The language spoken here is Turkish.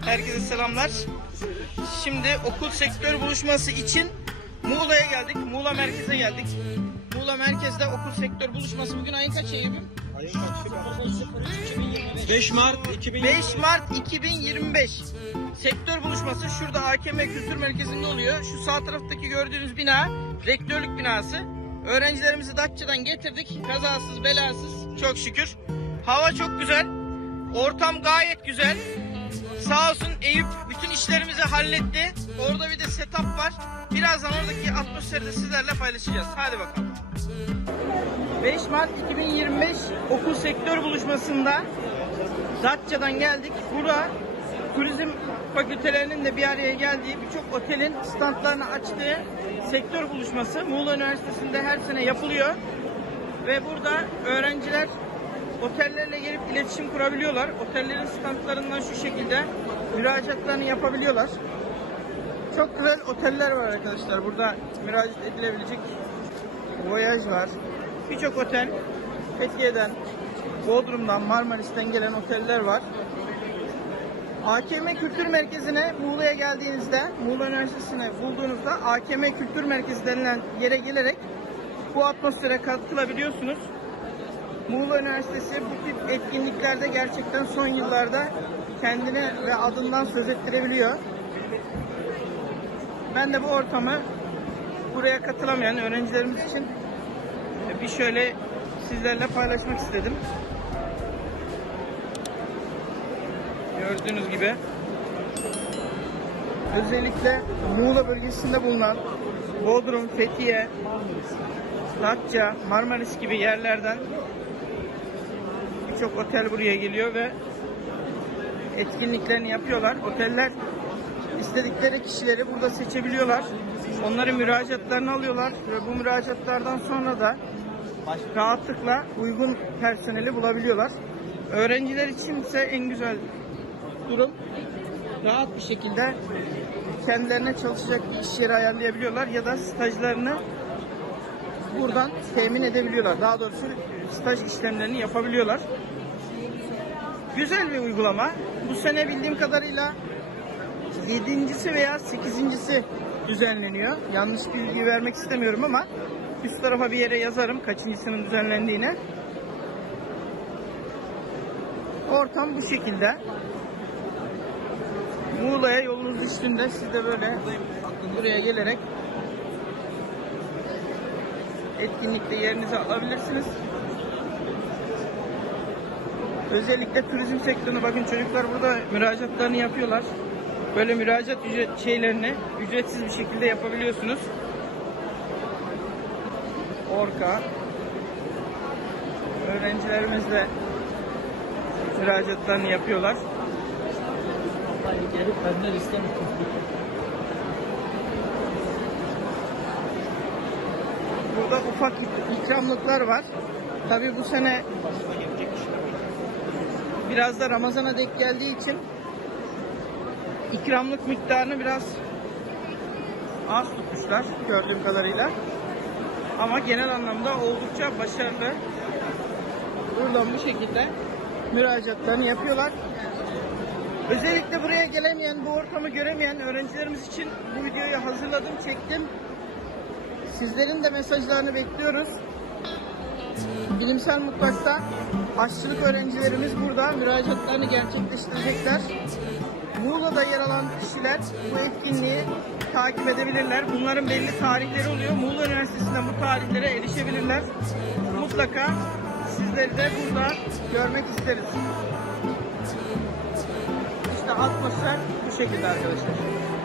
Herkese selamlar. Şimdi okul sektör buluşması için Muğla'ya geldik. Muğla merkeze geldik. Muğla merkezde okul sektör buluşması bugün ayın kaçı Eyüp'üm? 5 Mart 2020 5 Mart 2025. Sektör buluşması şurada AKM Kültür Merkezi'nde oluyor. Şu sağ taraftaki gördüğünüz bina rektörlük binası. Öğrencilerimizi Datça'dan getirdik. Kazasız belasız çok şükür. Hava çok güzel. Ortam gayet güzel. Sağ olsun Eyüp bütün işlerimizi halletti. Orada bir de setup var. Birazdan oradaki atmosferi de sizlerle paylaşacağız. Hadi bakalım. 5 Mart 2025 okul sektör buluşmasında Datça'dan geldik. Burada turizm fakültelerinin de bir araya geldiği birçok otelin standlarını açtığı sektör buluşması Muğla Üniversitesi'nde her sene yapılıyor. Ve burada öğrenciler otellerle gelip iletişim kurabiliyorlar. Otellerin standlarından şu şekilde müracaatlarını yapabiliyorlar. Çok güzel oteller var arkadaşlar. Burada müracaat edilebilecek Voyage var. Birçok otel Fethiye'den, Bodrum'dan, Marmaris'ten gelen oteller var. AKM Kültür Merkezi'ne Muğla'ya geldiğinizde, Muğla Üniversitesi'ne bulduğunuzda AKM Kültür Merkezi denilen yere gelerek bu atmosfere katılabiliyorsunuz. Muğla Üniversitesi bu tip etkinliklerde gerçekten son yıllarda kendine ve adından söz ettirebiliyor. Ben de bu ortamı buraya katılamayan öğrencilerimiz için bir şöyle sizlerle paylaşmak istedim. Gördüğünüz gibi özellikle Muğla bölgesinde bulunan Bodrum, Fethiye, Datça, Marmaris gibi yerlerden birçok otel buraya geliyor ve etkinliklerini yapıyorlar. Oteller istedikleri kişileri burada seçebiliyorlar. Onların müracaatlarını alıyorlar ve bu müracaatlardan sonra da rahatlıkla uygun personeli bulabiliyorlar. Öğrenciler için ise en güzel durum rahat bir şekilde kendilerine çalışacak bir iş yeri ayarlayabiliyorlar ya da stajlarını buradan temin edebiliyorlar. Daha doğrusu staj işlemlerini yapabiliyorlar. Güzel bir uygulama. Bu sene bildiğim kadarıyla yedincisi veya sekizincisi düzenleniyor. Yanlış bilgi vermek istemiyorum ama üst tarafa bir yere yazarım kaçıncısının düzenlendiğini. Ortam bu şekilde. Muğla'ya yolunuz düştüğünde siz de böyle buraya gelerek etkinlikte yerinizi alabilirsiniz. Özellikle turizm sektörüne bakın çocuklar burada müracaatlarını yapıyorlar. Böyle müracaat ücret şeylerini ücretsiz bir şekilde yapabiliyorsunuz. Orka öğrencilerimiz de müracaatlarını yapıyorlar. Gelip benden istemiş. Burada ufak ikramlıklar var. Tabii bu sene biraz da Ramazan'a denk geldiği için ikramlık miktarını biraz az tutmuşlar gördüğüm kadarıyla. Ama genel anlamda oldukça başarılı. Buradan bu şekilde müracaatlarını yapıyorlar. Özellikle buraya gelemeyen, bu ortamı göremeyen öğrencilerimiz için bu videoyu hazırladım, çektim. Sizlerin de mesajlarını bekliyoruz. Bilimsel Mutfak'ta aşçılık öğrencilerimiz burada müracaatlarını gerçekleştirecekler. Muğla'da yer alan kişiler bu etkinliği takip edebilirler. Bunların belli tarihleri oluyor. Muğla Üniversitesi'nden bu tarihlere erişebilirler. Mutlaka sizleri de burada görmek isteriz. Atmosfer bu şekilde arkadaşlar.